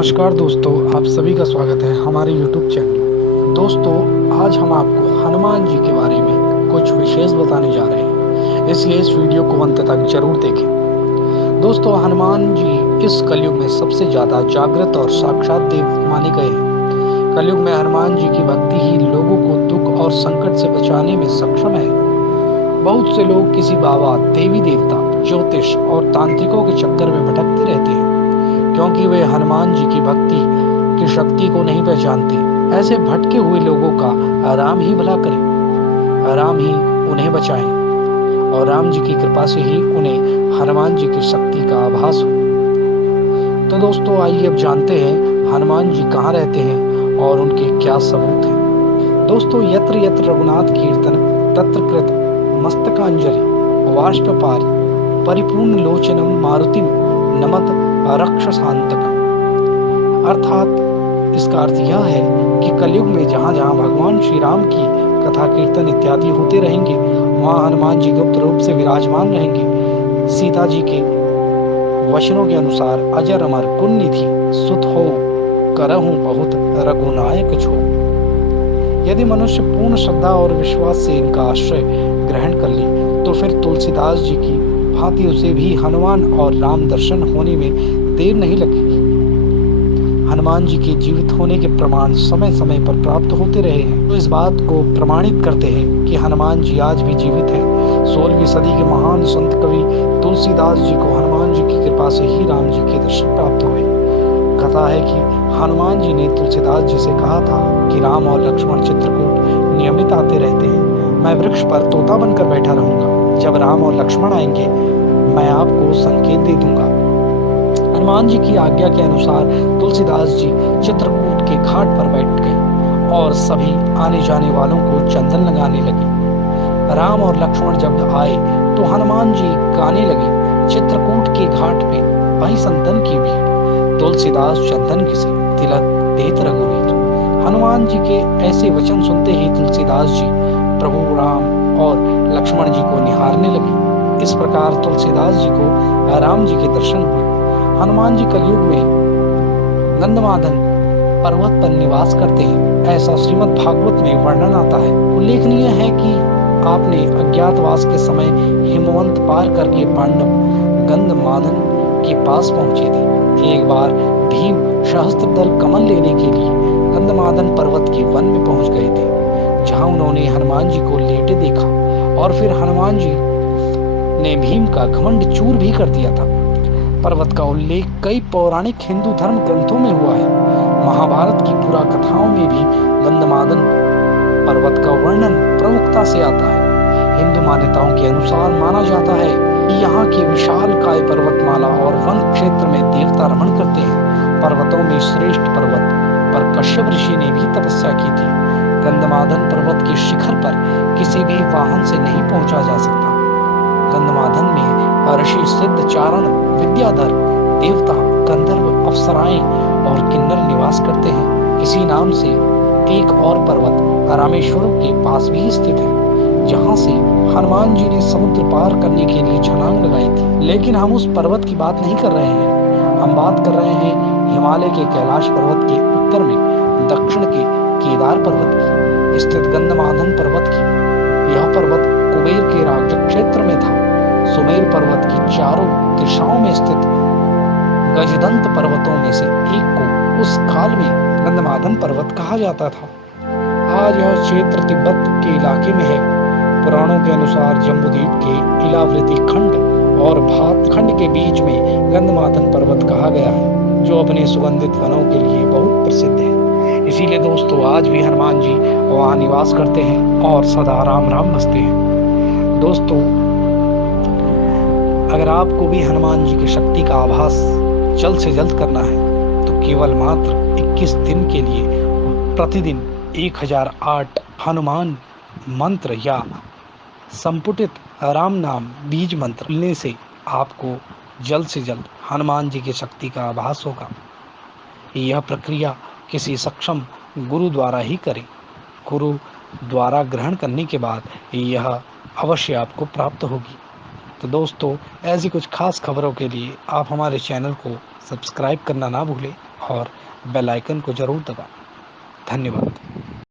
नमस्कार दोस्तों, आप सभी का स्वागत है हमारे YouTube चैनल में। दोस्तों, आज हम आपको हनुमान जी के बारे में कुछ विशेष बताने जा रहे हैं, इसलिए इस वीडियो को अंत तक जरूर देखें। दोस्तों, हनुमान जी इस कलयुग में सबसे ज़्यादा जागृत और साक्षात देव माने गए हैं। कलयुग में हनुमान जी की भक्ति ही लोगों को दुख और संकट से बचाने में सक्षम है। बहुत से लोग किसी बाबा, देवी देवता, ज्योतिष और तांत्रिकों के चक्कर में भटकते रहते हैं, क्योंकि वे हनुमान जी की भक्ति की शक्ति को नहीं पहचानते। ऐसे भटके हुए लोगों का राम ही भला करे, राम ही उन्हें बचाए और राम जी की कृपा से ही उन्हें हनुमान जी की शक्ति का आभास हो। तो दोस्तों, आइए अब जानते हैं हनुमान जी कहाँ रहते हैं और उनके क्या सबूत हैं। दोस्तों, यत्र यत्र रघुनाथ कीर्तन तत्र कृत मस्तकांजलि वाष्पपारि परिपूर्ण लोचनम मारुतिम नमत रक्षसांतकम। अर्थात इसका अर्थ यह है कि कलयुग में जहाँ जहाँ भगवान श्री राम की कथा कीर्तन इत्यादि होते रहेंगे, वहाँ हनुमान जी गुप्त रूप से विराजमान रहेंगे। सीता जी के वचनों के अनुसार अजर अमर गुण निधि सुत हो करहूं बहुत रघुनायक छो। यदि मनुष्य पूर्ण श्रद्धा और विश्वास से इनका आश्रय ग्रहण कर ले, तो फिर तुलसीदास जी की भांति उसे भी हनुमान और राम दर्शन होने में देर नहीं लगेगी। हनुमान जी के जीवित होने के प्रमाण समय समय पर प्राप्त होते रहे हैं, तो इस बात को प्रमाणित करते हैं कि हनुमान जी आज भी जीवित हैं। 16वीं सदी के महान संत कवि तुलसीदास जी को हनुमान जी की कृपा से ही राम जी के दर्शन प्राप्त हुए। कथा है कि हनुमान जी ने तुलसीदास जी से कहा था कि राम और लक्ष्मण चित्रकूट नियमित आते रहते हैं, मैं वृक्ष पर तोता बनकर बैठा रहूंगा। जब राम और लक्ष्मण आएंगे, मैं आपको संकेत दे दूंगा। हनुमान जी की आज्ञा के अनुसार तुलसीदास जी चित्रकूट के घाट पर बैठ गए और सभी आने जाने वालों को चंदन लगाने लगे। राम और लक्ष्मण जब आए तो हनुमान जी गाने लगे, चित्रकूट के घाट पे भाई संतन की भीड़, तुलसीदास चंदन घिसे तिलक देत रघुवीर। हनुमान जी के ऐसे वचन सुनते ही तुलसीदास जी प्रभु राम और लक्ष्मण जी को निहारने लगे। इस प्रकार तुलसीदास जी को राम जी के दर्शन हुए। हनुमान जी कलयुग में गंधमादन पर्वत पर निवास करते हैं, ऐसा श्रीमद् भागवत में वर्णन आता है। उल्लेखनीय है कि आपने अज्ञातवास के समय हिमवंत पार करके पांडव गंधमादन के पास पहुंचे थे। एक बार भीम सहस्त्रदल कमल लेने के लिए गंधमादन पर्वत के वन में पहुंच गए थे, जहां उन्होंने हनुमान जी को लेटे देखा और फिर हनुमान जी ने भीम का घमंड चूर भी कर दिया था। पर्वत का उल्लेख कई पौराणिक हिंदू धर्म ग्रंथों में हुआ है। महाभारत की पुरा कथाओं में भी गंधमादन पर्वत का वर्णन प्रमुखता से आता है। हिंदू मान्यताओं के अनुसार माना जाता है कि यहाँ के विशालकाय पर्वतमाला और वन क्षेत्र में देवता रमण करते हैं। पर्वतों में श्रेष्ठ पर्वत पर कश्यप ऋषि ने भी तपस्या की थी। गंधमादन पर्वत के शिखर पर किसी भी वाहन से नहीं पहुंचा जा सकता। गंधमादन में ऋषि सिद्ध चारण विद्याधर देवता गंधर्व अप्सराएं और किन्नर निवास करते हैं। इसी नाम से एक और पर्वत रामेश्वरम के पास भी स्थित है, जहां से हनुमान जी ने समुद्र पार करने के लिए छलांग लगाई थी। लेकिन हम उस पर्वत की बात नहीं कर रहे हैं, हम बात कर रहे हैं हिमालय के कैलाश पर्वत के उत्तर में दक्षिण के केदार पर्वत की स्थित गंधमादन पर्वत की। यह पर्वत कुबेर के राज्य क्षेत्र में था। सुमेर पर्वत की चारों दिशाओं में स्थित गजदंत पर्वतों में से एक को उस काल में गंधमादन पर्वत कहा जाता था। आज यह क्षेत्र तिब्बत के इलाके में है। पुराणों के अनुसार जम्बूद्वीप के इलावृति खंड और भात खंड के बीच में गंधमादन पर्वत कहा गया है, जो अपने सुगंधित वनों के लिए बहुत प्रसिद्ध है। इसीलिए दोस्तों, आज भी हनुमान जी वहाँ निवास करते हैं और सदा राम राम बसते हैं। दोस्तों, अगर आपको भी हनुमान जी की शक्ति का आभास जल्द से जल्द करना है, तो केवल मात्र 21 दिन के लिए प्रतिदिन 1008 हनुमान मंत्र या संपुटित राम नाम बीज मंत्र लेने से आपको जल्द से जल्द हनुमान जी की शक्ति का आभास होगा। यह प्रक्रिया किसी सक्षम गुरु द्वारा ही करें। गुरु द्वारा ग्रहण करने के बाद यह अवश्य आपको प्राप्त होगी। तो दोस्तों, ऐसी कुछ खास खबरों के लिए आप हमारे चैनल को सब्सक्राइब करना ना भूलें और बेल आइकन को ज़रूर दबाएं। धन्यवाद।